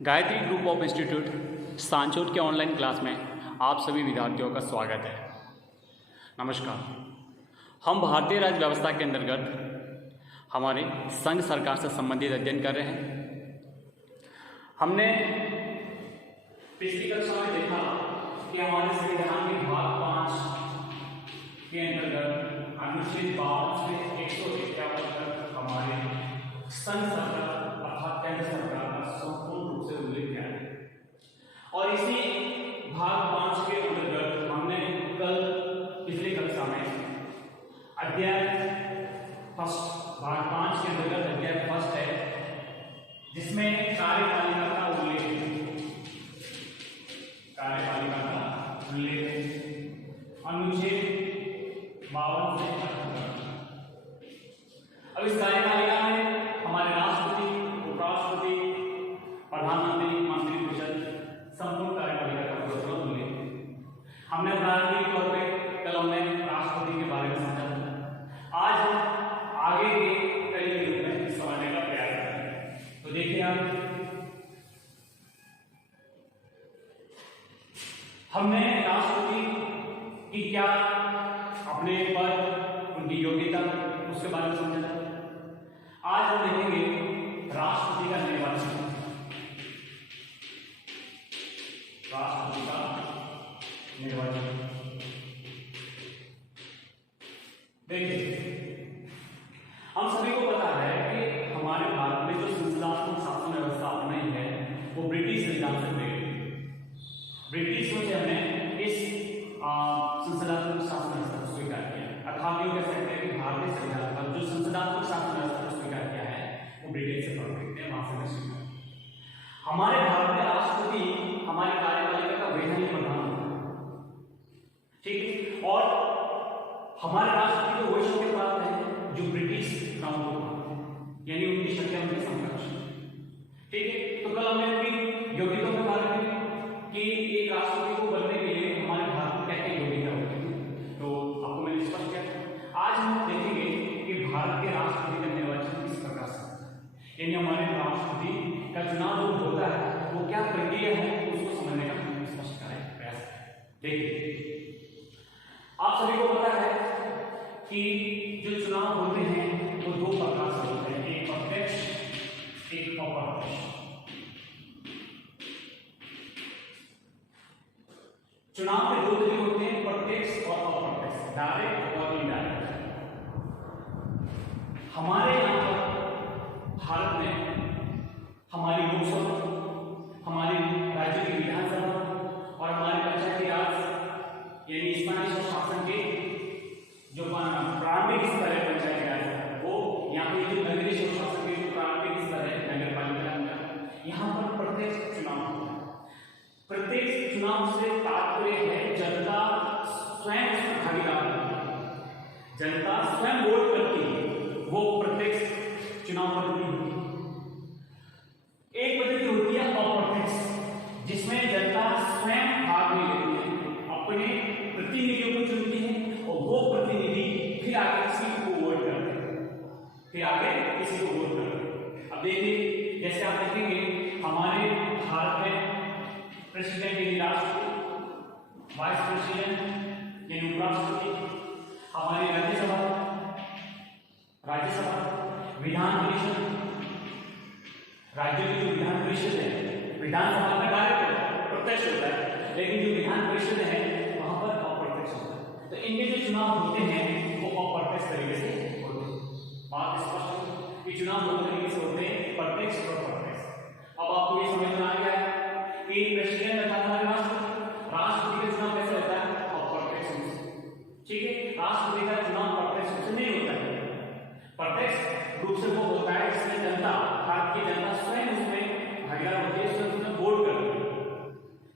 Gayatri group of institute Sanchore के online class में आप सभी विद्यार्थियों का स्वागत है। नमस्कार। हम भारतीय राज्य व्यवस्था के अंतर्गत हमारे संघ सरकार से संबंधित अध्ययन कर रहे हैं। हमने पिछली कक्षा में देखा कि हमारे संविधान के भाग 5 के अंतर्गत अनुच्छेद 52 से 151 तक हमारे संघ सरकार अर्थात केंद्र सरकार का संपूर्ण रूप से उल्लेख किया है और इसी भाग 5 के अंतर्गत हमने कल पिछली कक्षा में अध्याय फर्स्ट भाग 5 के अंतर्गत अध्याय फर्स्ट है जिसमें कार्यपालिका का उल्लेख है। कार्यपालिका का उल्लेख अनुच्छेद 52 से 78। अब इस कार्यपालिका में हमारे राष्ट्रपति, उपराष्ट्रपति, प्रधानमंत्री, मंत्रिपरिषद संपूर्ण कार्यपालिका का पूरा उल्लेख है। हमने उदाहरण के तौर पे कल हमने राष्ट्रपति के बारे में समझा था। आज हम आगे के कई रूप में समझने का प्रयास करेंगे। तो देखिए आप, हमने राष्ट्रपति की क्या अपने पद, उनकी योग्यता, उसके बारे में समझा था। आज हम देखेंगे राष्ट्रपति का निर्वाचन। राष्ट्रपति का निर्वाचन देखिए, हम सभी को पता है कि हमारे भारत में जो संसदात्मक शासन व्यवस्था अपनाई है वो ब्रिटिश संविधान से प्रेरित। ब्रिटिशों से हमने इस संसदात्मक शासन व्यवस्था को स्वीकार किया। अर्थात ये कह सकते हैं कि भारतीय संविधान का जो संसदात्मक शासन व्यवस्था को स्वीकार किया है वो ब्रिटेन से प्रभावित है, वहां से स्वीकार। हमारे भारत में राष्ट्रपति हमारे कार्यपालिका का वैधानिक प्रधान होता है, ठीक है। और हमारे राष्ट्रपति को वही शक्ति प्राप्त है जो ब्रिटिश क्राउन को प्राप्त है, यानी उनकी शक्तियां उनके समकक्ष, ठीक है। तो कल हमने उनकी योग्यताओं के बारे में कि एक राष्ट्रपति को बनने के लिए हमारे भारत में क्या क्या योग्यता होती है, तो आपको मैंने स्पष्ट किया। आज हम देखेंगे कि भारत के राष्ट्रपति का निर्वाचन किस प्रकार से होता है, यानी हमारे राष्ट्रपति का चुनाव जो होता है वो क्या प्रक्रिया है, उसको समझने का हम स्पष्ट करें प्रयास करें। देखिए, आप सभी को पता है कि जो चुनाव होते हैं वो दो प्रकार से होते हैं, एक प्रत्यक्ष, एक अप्रत्यक्ष। चुनाव के दो तरीके होते हैं, प्रत्यक्ष और अप्रत्यक्ष, डायरेक्ट और इनडायरेक्ट। हमारे यहाँ पर भारत में हमारी लोकसभा, हमारी राज्य की विधानसभा और हमारे पंचायती राज यानी स्थानीय शासन के जो प्रारंभिक स्तर है पंचायती राज, वो यहाँ पे जो नगरीय शासन के जो प्रारंभिक स्तर है नगर पालिका का, यहाँ पर प्रत्यक्ष चुनाव होता है। प्रत्येक चुनाव से तात्पर्य है जनता स्वयं उसमें भागीदार होती है, जनता स्वयं वोट करती है, वो प्रत्यक्ष चुनाव पद्धति होती है। एक पद्धति होती है अप्रत्यक्ष, जिसमें जनता स्वयं भाग नहीं लेती है, अपने प्रतिनिधियों को चुनती है और वो प्रतिनिधि फिर आगे किसी को वोट करते हैं, फिर आगे किसी को वोट करते हैं। अब देखिए, जैसे आप देखेंगे हमारे भारत में प्रेसिडेंट यानी राष्ट्रपति, वाइस प्रेसिडेंट यानी उपराष्ट्रपति, हमारी राज्यसभा, विधान परिषद, राज्यों की जो विधान परिषद है, विधानसभा का डायरेक्ट प्रत्यक्ष होता है, लेकिन जो विधान परिषद है वहां पर अप्रत्यक्ष होता है। तो इनके जो चुनाव होते हैं वो अप्रत्यक्ष तरीके से होते हैं। बात स्पष्ट है कि चुनाव दो तरीके से होते हैं, प्रत्यक्ष और अप्रत्यक्ष। अब आपको ये समझ में आ गया है कि प्रेसिडेंट अर्थात हमारे राष्ट्रपति का चुनाव कैसे होता है, अप्रत्यक्ष रूप से, ठीक है। राष्ट्रपति का चुनाव प्रत्यक्ष रूप से नहीं होता है, प्रत्यक्ष रूप से वो होता है जिसमें जनता, भारत की जनता स्वयं उसमें भागीदार होती है, स्वयं उसमें वोट करती है,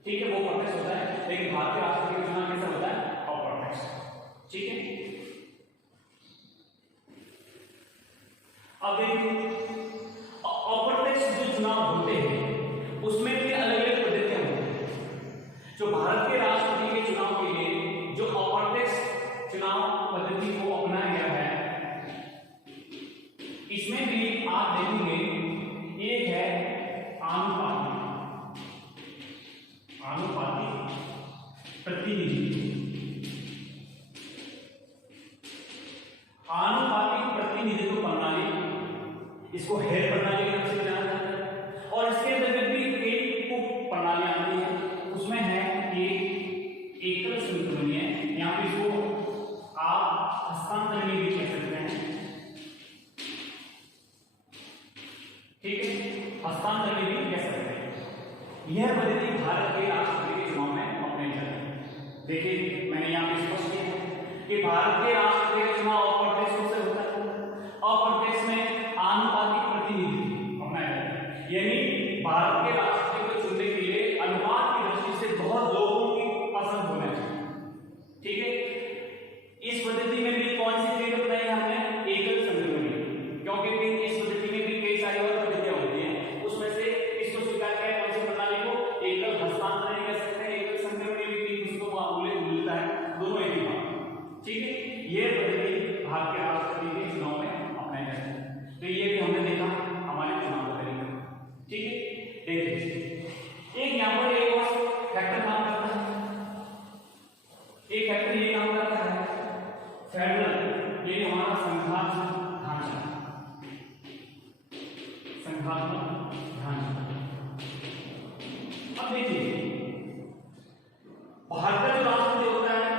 ठीक है, वो प्रत्यक्ष होता है। लेकिन भारतीय राष्ट्रपति का चुनाव कैसा होता है, अप्रत्यक्ष, ठीक है। अब देखिए, अप्रत्यक्ष जो चुनाव होते हैं उसमें भी अलग अलग पद्धतियां होती हैं। जो भारत के राष्ट्रपति के चुनाव के लिए जो अप्रत्यक्ष चुनाव पद्धति को अपनाया गया है, इसमें भी आप देखेंगे एक है आनुपातिक, आनुपातिक प्रतिनिधित्व प्रणाली, इसको हेयर प्रणाली के नाम से जाना जाता है। और इसके अंतर्गत भी एक उप प्रणाली आती है, उसमें है कि एकल संक्रमणीय, यहाँ पे इसको आप हस्तांतरणीय भी कह सकते हैं, ठीक है, हस्तांतरणीय भी कह सकते हैं। यह पद्धति भारत के राष्ट्रपति के चुनाव में अपनाई जाती है। देखिए मैंने यहाँ पे स्पष्ट किया है कि भारत के राष्ट्रपति का चुनाव अप्रत्यक्ष से होता है, अप्रत्यक्ष में आनुपातिक प्रतिनिधि अपनाया जाता है, यानी भारत के राष्ट्रपति को चुनने के लिए अनुपात की दृष्टि से बहुत लोगों की पसंद होना चाहिए, ठीक है। इस पद्धति में भी कौन सी चीज अपनाई हमने, एकल संक्रमणीय, क्योंकि इस पद्धति में भी कई सारी और पद्धतियां होती हैं, उसमें से इसको स्वीकार किया कौन सी प्रणाली को, एकल हस्तांतरण कह सकते हैं, एकल संक्रमणीय भी उसको मामूली मिलता है, दोनों एक ही बात, ठीक है। ये पद्धति भारत के राष्ट्रपति के चुनाव में अपनाई जाती है। तो ये भी हमने देखा हमारे चुनाव का तरीका, ठीक है। एक यहाँ पर एक और फैक्टर काम करता है, एक फैक्टर ये काम करता है फेडरल, ये हमारा संघात्मक ढांचा, संघात्मक ढांचा। अब देखिए भारत का जो राष्ट्रपति होता है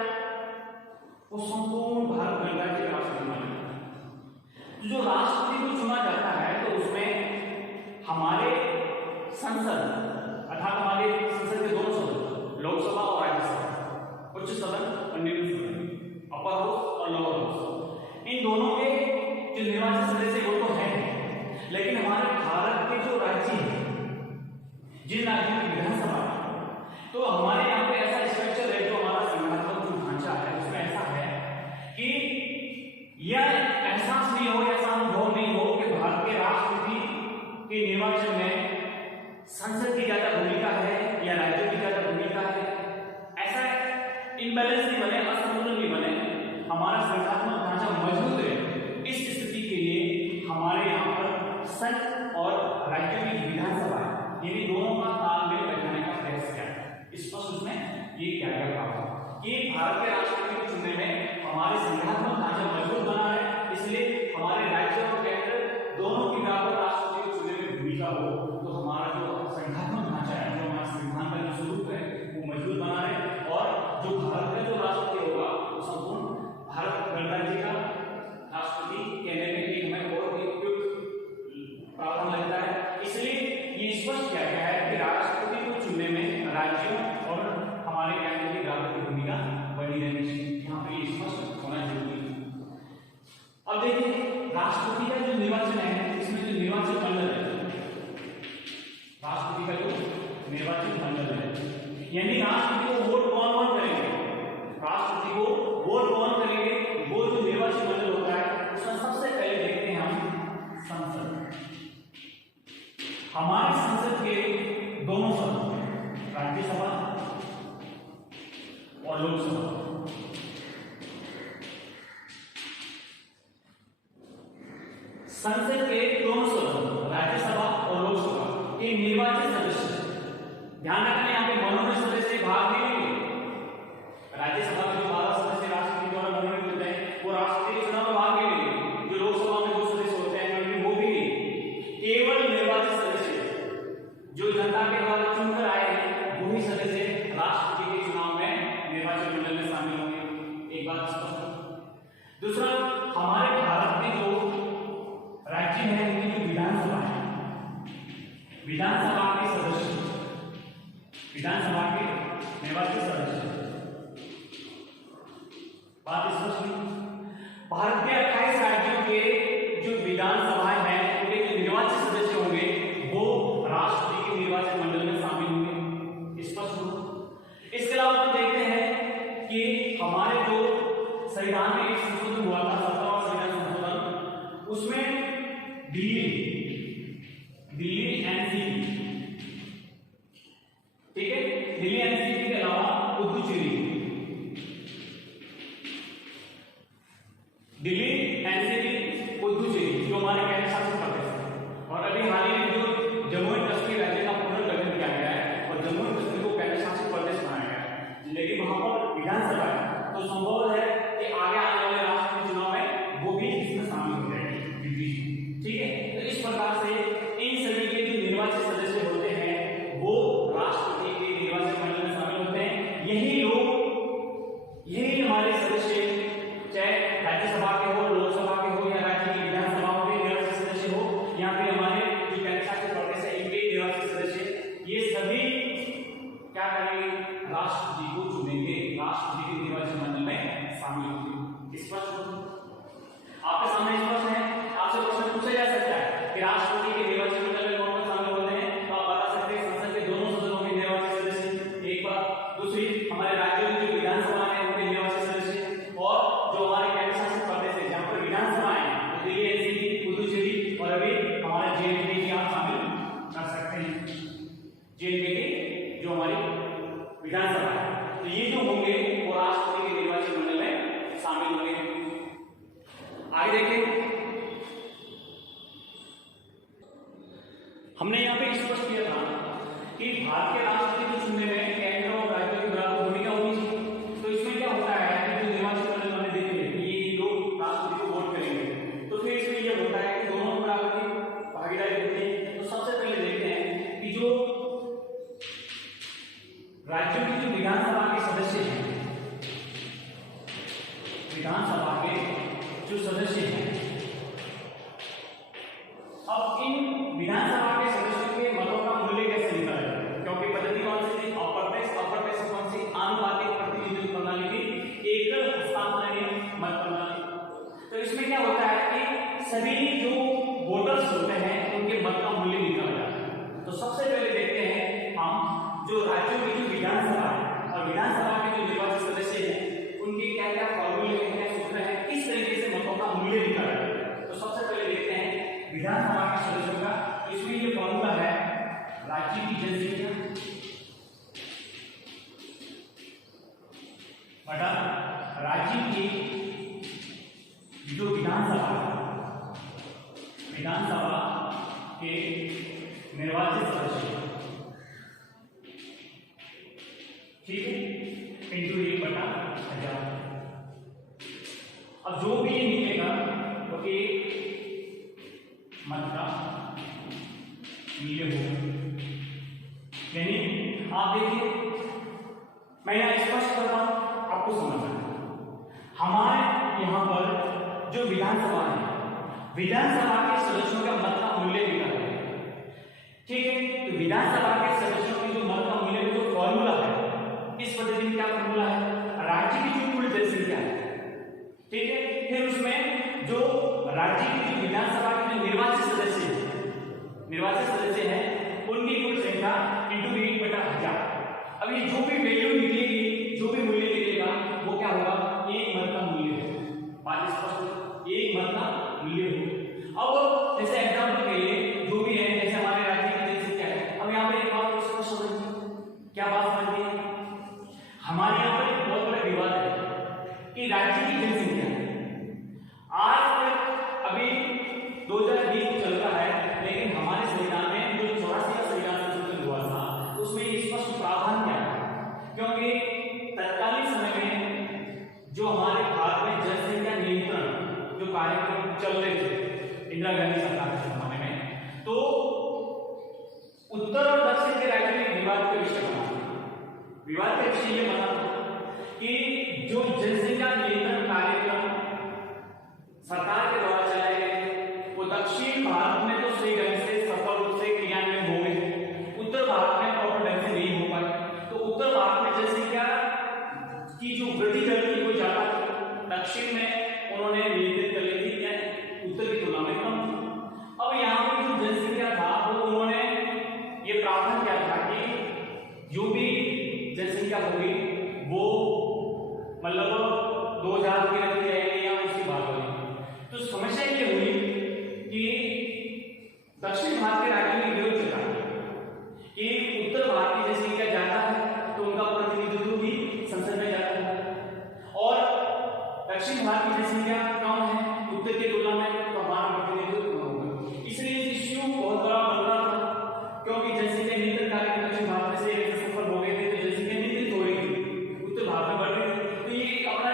वो संपूर्ण भारत गणराज्य के राष्ट्रपति माना जाता है। जो राष्ट्रपति को चुना जाता है तो उसमें हमारे संसद अर्थात हमारे संसद के दोनों सदन, लोकसभा और राज्यसभा, उच्च सदन और निम्न सदन, अपर हाउस और लोअर हाउस, इन दोनों के जो निर्वाचित सदस्य वो तो है, लेकिन हमारे भारत के जो राज्य हैं, जिन राज्यों की विधानसभा है, तो हमारे यहाँ पे ऐसा स्ट्रक्चर है, जो हमारा संघात्मक जो ढांचा है उसमें ऐसा है कि यह एहसास नहीं हो, ऐसा अनुभव नहीं हो कि भारत के राष्ट्रपति के निर्वाचन में संसद की ज्यादा भूमिका है या राज्यों की ज्यादा भूमिका है, ऐसा इनबैलेंस नहीं बने, असंतुलन नहीं बने, हमारा संघात्मक ढांचा मजबूत रहे। इस स्थिति के लिए हमारे यहाँ पर संसद और राज्यों की विधानसभा यानी दोनों का तालमेल बैठाने का प्रयास किया है। स्पष्ट उसमें ये क्या क्या कहा कि भारत के राष्ट्रपति को चुनने में हमारे संघात्मक ढांचा मजबूत बना है, इसलिए हमारे राज्य और केंद्र दोनों की बराबर राष्ट्रपति को चुनने में भूमिका हो, तो हमारा जो संघात्मक ढांचा है, जो हमारा संविधान का जो स्वरूप है वो मजबूत बना रहे, और जो भारत का जो राष्ट्रपति होगा वो संपूर्ण भारत गणराज्य का राष्ट्रपति कहने में एक हमें और उपयुक्त प्रावधान लगता है। इसलिए ये स्पष्ट किया गया है कि राष्ट्रपति को चुनने में राज्यों और हमारे केंद्र की बराबर की भूमिका बनी रहनी चाहिए, यहाँ पे स्पष्ट होना जरूरी है। अब देखिए राष्ट्रपति का जो निर्वाचन है, इसमें जो निर्वाचन मंडल है, राष्ट्रपति का जो निर्वाचन मंडल है, यानी राष्ट्रपति को वोट कौन कौन करेंगे, राष्ट्रपति को वोट कौन करेंगे, वो जो निर्वाचन मंडल होता है उसमें सबसे पहले देखते हैं हम संसद। हमारे संसद के दोनों सदन, राज्यसभा और लोकसभा, संसद के दोनों सदन, राज्यसभा और लोकसभा के निर्वाचित सदस्य, ध्यान रखना यहाँ पे मनोनीत सदस्य भाग नहीं लेंगे। राज्यसभा में जो 12 सदस्य राष्ट्रपति द्वारा मनोनीत होते हैं वो राष्ट्रपति के चुनाव में भाग नहीं लेंगे, जो लोकसभा में 2 सदस्य होते हैं वो भी नहीं, केवल निर्वाचित सदस्य जो जनता के द्वारा चुनकर आए हैं वही सदस्य राष्ट्रपति के चुनाव में निर्वाचन मंडल में शामिल होंगे। एक बात स्पष्ट। दूसरा, हमारे भारत में जो राज्य है उनकी जो विधानसभा है, विधानसभा के सदस्य, विधानसभा के निर्वाचित सदस्य, बात स्पष्ट है। भारत के 28 राज्यों के जो विधानसभाएं हैं उनके जो निर्वाचित सदस्य होंगे वो राष्ट्रपति के निर्वाचन मंडल में शामिल होंगे, स्पष्ट हो। इसके अलावा हम देखते हैं कि हमारे जो संविधान में एक संशोधन हुआ था, 17वां संविधान संशोधन, उसमें दिल्ली एनसीपी, ठीक है, दिल्ली एनसीपी के अलावा पुदुचेरी, दिल्ली एनसीपी पुदुचेरी जो हमारे केंद्र शासित प्रदेश है, और अभी हाल ही में जो जम्मू एंड कश्मीर राज्य का पुनर्गठन किया गया है और जम्मू एंड कश्मीर को केंद्र शासित प्रदेश बनाया गया है, लेकिन वहां पर तो संभव है कि आगे आने वाले राष्ट्रपति चुनाव में वो भी इसमें शामिल हो जाएंगे ब्रिटिश। ठीक है, तो इस प्रकार से इन सभी के जो निर्वाचित सदस्य होते हैं वो राष्ट्रपति के निर्वाचन मंडल में शामिल होते हैं। यही लोग, यही हमारे सदस्य, चाहे राज्यसभा के हो, लोकसभा के हो या राज्य की विधानसभाओं के निर्वाचित सदस्य हो, यहाँ पे हमारे जो केंद्र शासित प्रदेश है इनके निर्वाचित सदस्य, ये सभी क्या करेंगे, राष्ट्रपति को चुनेंगे, राष्ट्रपति के निर्वाचन मंडल में शामिल होंगे। स्पष्ट, आपके सामने स्पष्ट है। आपसे प्रश्न पूछा जा सकता है कि राष्ट्रपति के निर्वाचन मंडल में कौन कौन शामिल होते हैं, तो आप बता सकते हैं संसद के दोनों सदनों के निर्वाचित सदस्य, एक बात। दूसरी, हमारे राज्यों की जो विधानसभा है उनके निर्वाचित सदस्य, और जो हमारे केंद्र शासित प्रदेश है जहाँ पर विधानसभा है, दिल्ली, एनसीपी, पुडुचेरी और अभी हमारे जेएनके की आप शामिल कर सकते हैं। जेएनके की जो हमारी विधानसभा है, तो ये जो होंगे वो राष्ट्रपति के निर्वाचन मंडल में शामिल होंगे। आगे देखिए, हमने यहाँ पे स्पष्ट किया था कि भारत के राष्ट्रपति को चुनने में केंद्र और राज्यों की बराबर भूमिका होनी चाहिए। तो इसमें क्या होता है कि जो निर्वाचन मंडल हमने देखे ये लोग राष्ट्रपति को वोट करेंगे, तो फिर इसमें यह होता है कि दोनों बराबर की भागीदारी होती है। तो सबसे पहले देखते हैं कि जो राज्यों की जो विधानसभा के सदस्य हैं, विधानसभा के जो सदस्य हैं, अब इन विधानसभा के सदस्यों के मतों का मूल्य कैसे निकाला जाए, क्योंकि पद्धति कौन सी थी, अप्रत्यक्ष कौन सी, आनुपातिक प्रतिनिधित्व प्रणाली थी, एकल हस्तांतरणीय मत प्रणाली। तो इसमें क्या होता है कि सभी जो वोटर्स होते हैं उनके मत का मूल्य निकाला जाता है। तो सबसे पहले देखते हैं हम जो राज्यों की जो विधानसभा है और विधानसभा के जो निर्वाचित सदस्य हैं उनके क्या क्या फॉर्मूले हैं, क्या सूत्र हैं, किस तरीके से मतों का मूल्य निकाला जाता है। तो सबसे पहले देखते हैं विधानसभा के सदस्यों का। इसमें ये फॉर्मूला है राज्य की जनसंख्या बटा राज्य की जो विधानसभा के निर्वाचित सदस्य, ठीक है, इंटू 1/1000। अब जो भी निकलेगा वो एक मत का मूल्य होगा। यानी आप देखिए, मैं यहाँ स्पष्ट कर रहा हूं, आपको समझना है। हमारे यहाँ पर जो विधानसभा है, विधानसभा के सदस्यों का मत का मूल्य निकाला है, ठीक है। तो विधानसभा के सदस्यों के जो मत का मूल्य जो फॉर्मूला है, इस पद्धति में क्या फॉर्मूला है, राज्य की जो कुल जनसंख्या है, ठीक है, फिर उसमें जो राज्य की जो विधानसभा के जो निर्वाचित सदस्य हैं उनकी कुल संख्या इंटू 1/1000। अब ये जो भी वैल्यू निकलेगी, जो भी मूल्य निकलेगा वो क्या होगा, एक मत का मूल्य है। बात स्पष्ट, एक मत का मूल्य हो। अब जैसे एग्जांपल के लिए जो भी है, जैसे हमारे राज्य की जनसंख्या है, अब यहाँ पे एक बात स्पष्ट समझिए, क्या बात समझिए, हमारे यहाँ पर एक बहुत बड़ा विवाद है कि राज्य की जनसंख्या आज तक अभी 2020 चल रहा है, लेकिन हमारे संविधान में जो 84 का संविधान संशोधन हुआ था उसमें स्पष्ट प्रावधान क्या है, क्योंकि तत्कालीन समय में जो हमारे भारत में जनसंख्या नियंत्रण जो कार्यक्रम चल रहे थे इंदिरा गांधी सरकार के जमाने में, तो उत्तर और दक्षिण के राज्यों में विवाद का विषय बना। विवाद का विषय ये बना कि जो जनसंख्या नियंत्रण कार्यक्रम सरकार के द्वारा चलाए गए वो दक्षिण भारत में तो सही ढंग से सफल रूप से क्रियान्वित हो गए, उत्तर भारत में प्रॉपर ढंग से नहीं हो पाए। तो उत्तर भारत में जनसंख्या की जो वृद्धि दर थी वो ज्यादा, दक्षिण में उन्होंने नियंत्रित कर ली थी, उत्तर की तुलना में कम। अब यहाँ पे जो जनसंख्या था वो उन्होंने ये प्रावधान किया था कि जो भी जनसंख्या होगी वो मतलब 2000 की रखी जाएगी या उसकी बात होगी। तो समस्या ये हुई कि दक्षिण भारत के राज्यों में विरोध चला कि उत्तर भारत की जनसंख्या ज्यादा है तो उनका प्रतिनिधित्व भी संसद में ज्यादा है, और दक्षिण भारत की जनसंख्या कम है उत्तर की तुलना में, तो हमारा प्रतिनिधित्व कम होगा। इसलिए इश्यू बहुत बड़ा बन रहा था, क्योंकि जनसंख्या नियंत्रण कार्यक्रम दक्षिण भारत में से सफल हो गए थे, तो जनसंख्या नियंत्रित हो रही थी, उत्तर भारत में बढ़ रही थी। तो ये अपना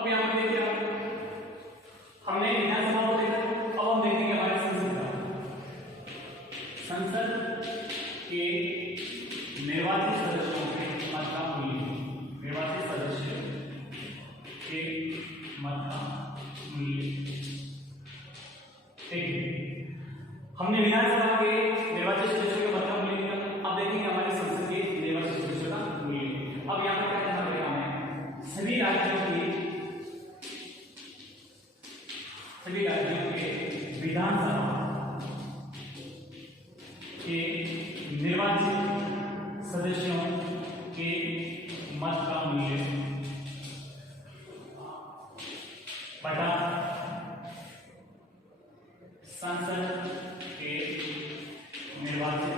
अब यहाँ पर देखिए हमने विधानसभा को देखा, अब हम देखेंगे हमारे संसद का। संसद के निर्वाचित सदस्यों के मत का मूल्य, निर्वाचित सदस्य के मत का मूल्य। ठीक है, हमने विधानसभा के निर्वाचित सदस्यों के मत का मूल्य निकाला। अब देखेंगे हमारे संसद के निर्वाचित सदस्यों का मूल्य। अब यहाँ पर क्या करना पड़ेगा हमें, सभी राज्यों के विधानसभा के निर्वाचित सदस्यों के मत का मूल्य बटा संसद के निर्वाचित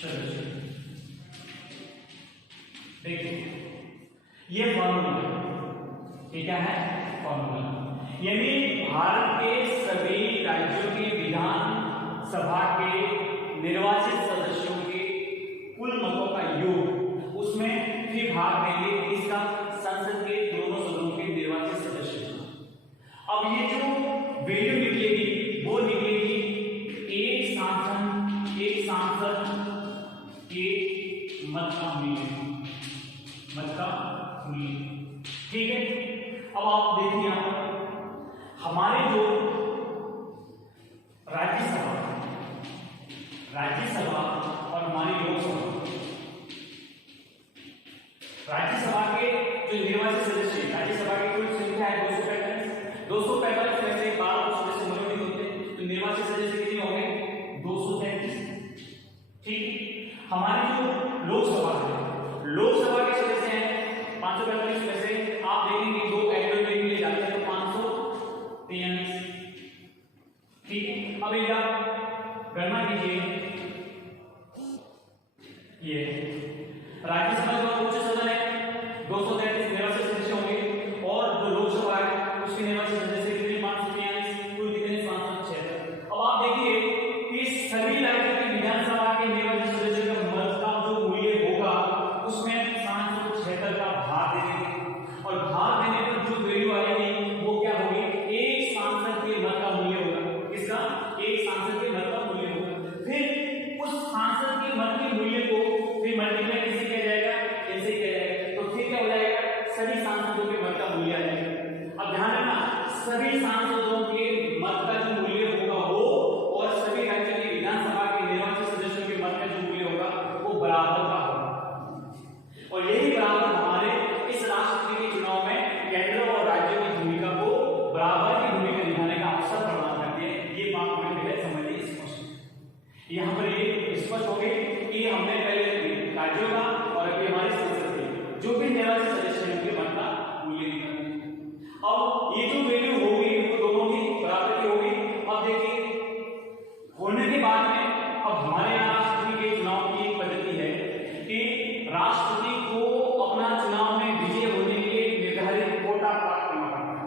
सदस्य। देखिए ये फॉर्मूला, ये क्या है फॉर्मूला, यानी भारत के सभी राज्यों के विधानसभा के निर्वाचित सदस्यों के कुल मतों का योग, उसमें फिर भाग देंगे इसका संसद के दोनों सदनों के निर्वाचित सदस्य। अब ये जो वैल्यू निकलेगी वो निकलेगी एक सांसद के मत का मूल्य, मत का मूल्य। ठीक है, अब आप देखिए यहां पर हमारे जो राज्यसभा और हमारी लोकसभा, राज्यसभा के जो निर्वाचित सदस्य, राज्यसभा की कुल संख्या है 245 में से 12 सदस्य मनोनीत होते हैं, तो निर्वाचित सदस्य कितने हो गए 233। ठीक, हमारी जो लोकसभा है, लोकसभा के सदस्य हैं 545 में से आप देखेंगे 2 एनुअल में लिए जाते हैं तो 543। ठीक है, अब इनका गणना कीजिए। ये राज्यसभा का उच्च सदन है 233 निर्वाचित सदस्य होंगे, और जो लोकसभा है उसके निर्वाचित सदस्य कितने 543, कुल कितने 576। अब आप देखिए कि सभी राज्यों की विधानसभा के निर्वाचित सदस्यों का मत का जो मूल्य होगा उसमें 576 का भाग देंगे, और भाग देने पर जो वैल्यू आएगी वो क्या होगी, एक सांसद के मत का मूल्य होगा। किसका, एक सांसद के मत का मूल्य होगा। फिर उस सांसद के मत के मूल्य को फिर मल्टीप्लाई किससे किया जाएगा, इनसे किया जाएगा, तो फिर क्या हो जाएगा, सभी सांसदों के मत का मूल्य आ जाएगा। अब ध्यान रखना, सभी सांसदों के मत का जो मूल्य होगा वो, और सभी राज्यों की विधानसभा के निर्वाचित सदस्यों के मत का जो मूल्य होगा वो बराबर का होगा, और यही बराबर हमारे इस राष्ट्रपति के चुनाव में केंद्र और राज्यों की भूमिका को बराबर की भूमिका निभाने का अवसर प्रदान करती है। ये बात हमें पहले समझनी स्पष्ट। यहाँ पर ये स्पष्ट हो गई कि हमने पहले राज्यों का और अभी हमारे संसद के जो भी निर्वाचित सदस्य हैं उनके मत का मूल्य निकालना। अब ये जो वैल्यू होगी वो दोनों की बराबर की होगी। अब देखिए होने के बाद में अब हमारे यहाँ राष्ट्रपति के चुनाव की एक पद्धति है कि राष्ट्रपति को अपना चुनाव में विजय होने के लिए निर्धारित कोटा प्राप्त करना पड़ता है।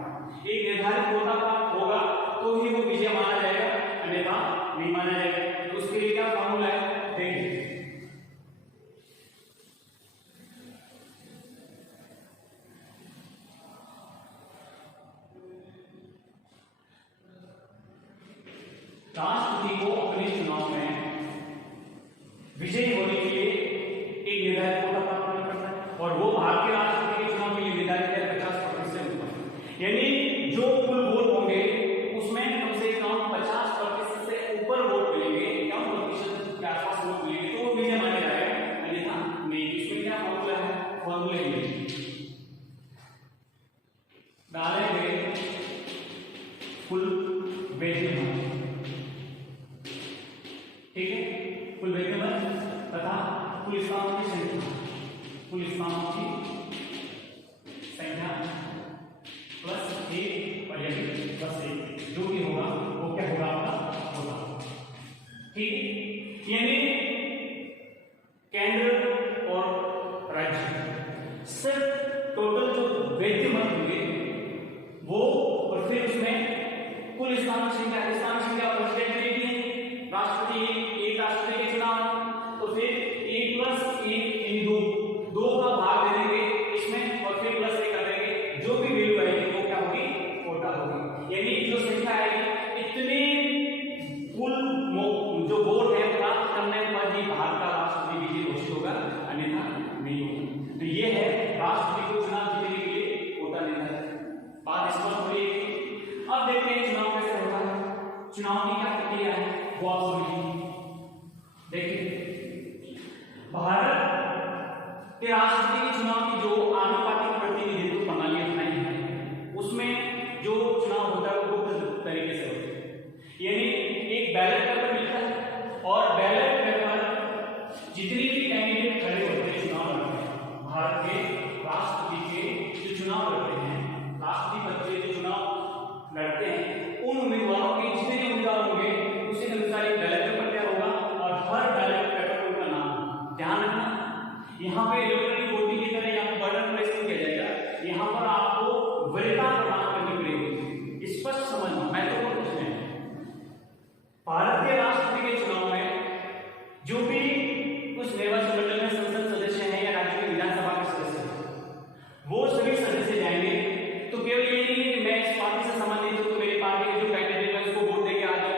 एक निर्धारित कोटा प्राप्त होगा तो ही वो विजय माना जाएगा, अन्यथा नहीं माना जाएगा। तो उसके लिए क्या फॉर्मूला है देखिए। राष्ट्रपति को अपने चुनाव में विजयी होने के लिए एक निर्धारित कोटा प्राप्त करना पड़ता है, और वो भारतीय राष्ट्रपति के चुनाव के लिए निर्धारित है 50% से ऊपर। यानी जो कुल वोट होंगे उसमें कम से कम 50% से ऊपर वोट मिलेंगे, कम प्रतिशत के आसपास वोट मिलेंगे तो वो विजय माना जाएगा, अन्यथा नहीं। इसमें क्या फॉर्मूला है, फॉर्मूले डाले गए कुल वैद्य, ठीक है, कुल वैद्य तथा कुल स्थानों की संख्या, कुल स्थानों की संख्या प्लस 1 और यदि प्लस 1 जो भी होगा वो क्या होगा, आपका होगा। ठीक है, यानी केंद्र और राज्य सिर्फ टोटल जो वैद्य मत होंगे वो, और फिर उसमें कुल स्थानों की संख्या प्रेसिडेंट की राष्ट्रपति, एक राष्ट्रपति के चुनाव, तो फिर 1 + 1 इन 2 का भाग दे देंगे इसमें, और फिर +1 कर देंगे, जो भी कोटा होगी, यानी जो संख्या आएगी इतने कुल जो वोट है प्राप्त करने पर ही भारत का राष्ट्रपति विजयी घोषित होगा, अन्यथा नहीं होगा। तो ये है राष्ट्रपति को चुनाव जीतने के लिए कोटा निर्धारित। बात स्पष्ट हो रही है। अब देखते हैं चुनाव कैसे होता है, चुनाव की क्या प्रक्रिया है वो आप समझिए। देखिए, भारत के राष्ट्रपति के चुनाव की जो आनुपातिक प्रतिनिधित्व प्रणाली अपनाई है, उसमें जो चुनाव होता है वो गुप्त तरीके से होता है, यानी एक बैलेट पेपर मिलता है और बैलेट पेपर जितने भी कैंडिडेट खड़े होते हैं चुनाव लड़ते हैं, भारत के राष्ट्रपति के जो चुनाव लड़ते हैं, राष्ट्रपति पद के जो चुनाव लड़ते हैं, उन उम्मीदवारों के जितने उम्मीदवार होंगे उसी के अनुसार एक बैलेट पेपर तैयार होगा और हर बैलेट पेपर का नाम ध्यान रखना। यहाँ पे इलेक्ट्रॉनिक वोटिंग की तरह यहाँ बटन प्रेस नहीं किया जाएगा, यहाँ पर आपको वरीयता प्रदान करनी पड़ेगी। स्पष्ट समझना, महत्वपूर्ण प्रश्न है। भारत के राष्ट्रपति के चुनाव में जो भी उस निर्वाचन मंडल में संसद सदस्य हैं या राज्य की विधानसभा के सदस्य हैं, वो सभी सदस्य जाएंगे। तो केवल ये नहीं है कि मैं इस पार्टी से संबंधित हूं तो मेरी पार्टी के जो कैंडिडेट है उसको वोट देके आ जाओ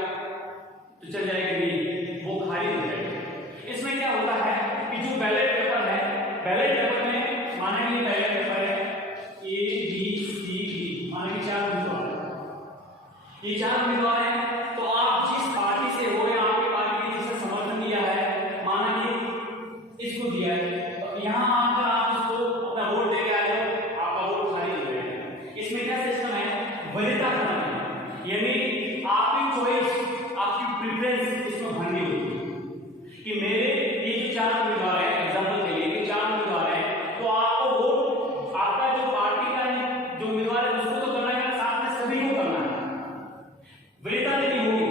तो चल जाएगा, नहीं, वो खारिज हो जाएगा। इसमें क्या होता है कि जो बैलेट पेपर है, बैलेट पेपर में माना कि बैलेट पेपर है A B C D, माना कि 4 उम्मीदवार, ये 4 उम्मीदवार हैं, तो आप जिस पार्टी से हो या आपकी पार्टी ने जिसे समर्थन दिया है, माना कि इसको दिया है, तो यहाँ आकर आप उसको अपना वोट देके आ जाओ, आपका वोट खारिज हो जाएगा। इसमें क्या सिस्टम है, वरीयता प्रणाली, यानी आपकी चॉइस, आपकी प्रेफरेंस इसमें भरनी होगी कि मेरे ये जो 4 उम्मीदवार है, एग्जाम्पल के लिए 4 उम्मीदवार है, तो आपको वोट आपका जो पार्टी का जो उम्मीदवार है उसको तो करना है, साथ में सभी को करना है। वरीयता देनी होगी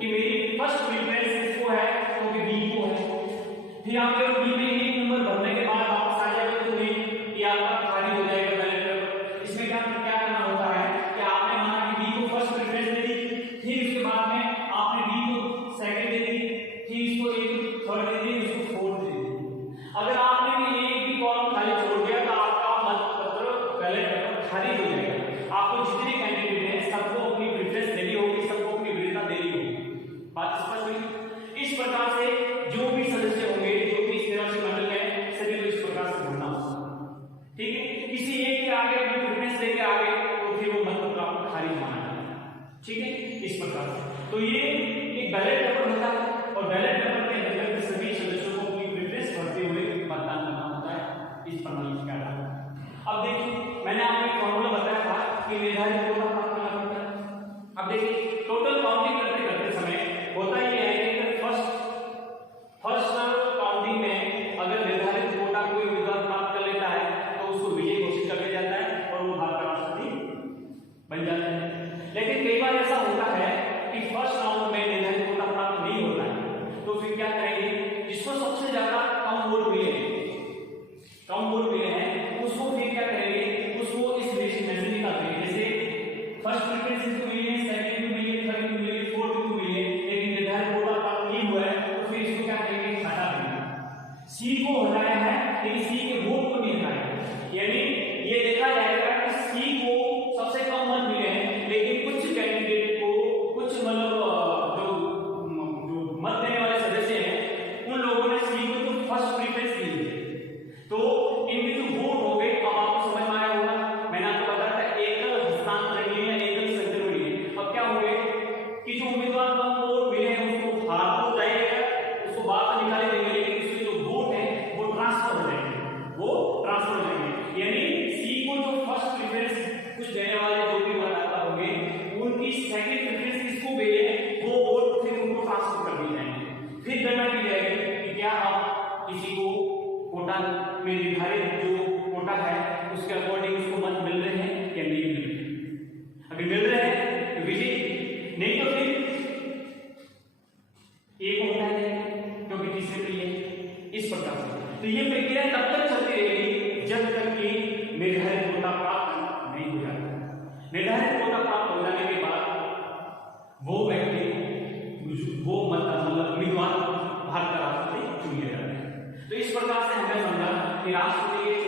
कि मेरी फर्स्ट प्रेफरेंस किसको है, क्योंकि बी को है। फिर आप केवल बी में एक नंबर भरने के बाद वापस आ जाएगा तो नहीं कि आपका खारिज हो जाएगा बैलेट पेपर। इसमें क्या करना होता है कि आपने माना कि बी को फर्स्ट प्रेफरेंस दे दी, फिर उसके बाद में आपने बी को सेकंड दे दी, फिर इसको एक थर्ड दे दी, उसको फोर्थ दे दी। अगर आपने एक भी कॉलम खाली छोड़ दिया तो आपका मतपत्र बैलेट पेपर खारिज हो जाएगा। आपको जितने कैंडिडेट हैं सबको अपनी प्रेफरेंस देनी होगी, सबको अपनी वरीयता देनी होगी। बात स्पष्ट हुई। इस प्रकार से जो भी सदस्य होंगे, जो भी इस निर्वाचन मंडल में, सभी को इस प्रकार से भरना होगा, ठीक है। किसी एक के आगे अपनी प्रेफरेंस लेके आगे तो फिर वो मतपत्र आपको खारिज माना जाएगा, ठीक है, इस प्रकार से। तो ये एक बैलेट पेपर होता है और बैलेट पेपर के अंतर्गत सभी सदस्यों को अपनी प्रेफरेंस भरते हुए मतदान करना होता है इस प्रणाली के आधार पर। अब देखिए, मैंने आपको एक फॉर्मूला बताया था कि निर्धारित कोटा प्राप्त करना पड़ता है। अब देखिए, टोटल काउंटिंग करते समय होता ये है कि फर्स्ट काउंटिंग में अगर निर्धारित कोटा कोई उम्मीदवार प्राप्त कर लेता है तो उसको विजयी घोषित कर दिया जाता है और वो भारत का राष्ट्रपति बन जाता है। लेकिन कई बार ऐसा होता है कि फर्स्ट राउंड में निर्धारित कोटा प्राप्त नहीं होता है, तो फिर क्या करेंगे, जिसको सबसे ज्यादा कम वोट मिले हैं उसको फिर क्या करेंगे, उसको इस लिस्ट में से निकाल देंगे। जैसे फर्स्ट प्रेफरेंस को मिली है, सेकंड को मिली है, थर्ड को मिली है, फोर्थ को मिली है, लेकिन निर्धारित कोटा प्राप्त नहीं हुआ है, तो फिर इसको क्या करेंगे, हटा देंगे। सी को हटाया है लेकिन सी के वोट को नहीं हटाया, यानी ये देखा जाएगा कि सी को सबसे कम मत मिले हैं, लेकिन कुछ कैंडिडेट को, कुछ मतलब जो मत देने वाले सदस्य हैं उन लोगों ने सी को तो फर्स्ट प्रेफरेंस दी है। तो इनके जो वोट हो गए, अब आपको समझ में आया होगा, मैंने आपको बताया था एकल हस्तांतरण है, एकल संचरण है। अब क्या हो गए कि जो उम्मीदवार को वोट मिले हैं उसको हाथ तो जाएगा, उसको बाहर निकाले देंगे, लेकिन उसके जो वोट है वो ट्रांसफर हो जाएंगे, यानी सी को जो फर्स्ट प्रेफरेंस कुछ देने वाले जो भी मतदाता होंगे उनकी सेकंड प्रेफरेंस किसको गई है, वो वोट फिर उनको ट्रांसफर कर दिए जाएंगे। फिर गणना की जाएगी कि क्या आप किसी को कोटा में निर्धारित जो कोटा है उसके अकॉर्डिंग उसको मत मिल रहे हैं या नहीं मिल रहे। अगर मिल रहे हैं तो विजय, नहीं तो फिर एक को हटा जाएगा क्योंकि तीसरे पे है। इस प्रकार से तो ये प्रक्रिया तब तक चलती रहेगी जब तक कि निर्धारित कोटा प्राप्त नहीं हो जाता। निर्धारित कोटा प्राप्त हो जाने के बाद वो व्यक्ति, वो मतलब उम्मीदवार भारत का राष्ट्रपति चुन लिया जाता है। तो इस प्रकार से हमने समझा कि राष्ट्रपति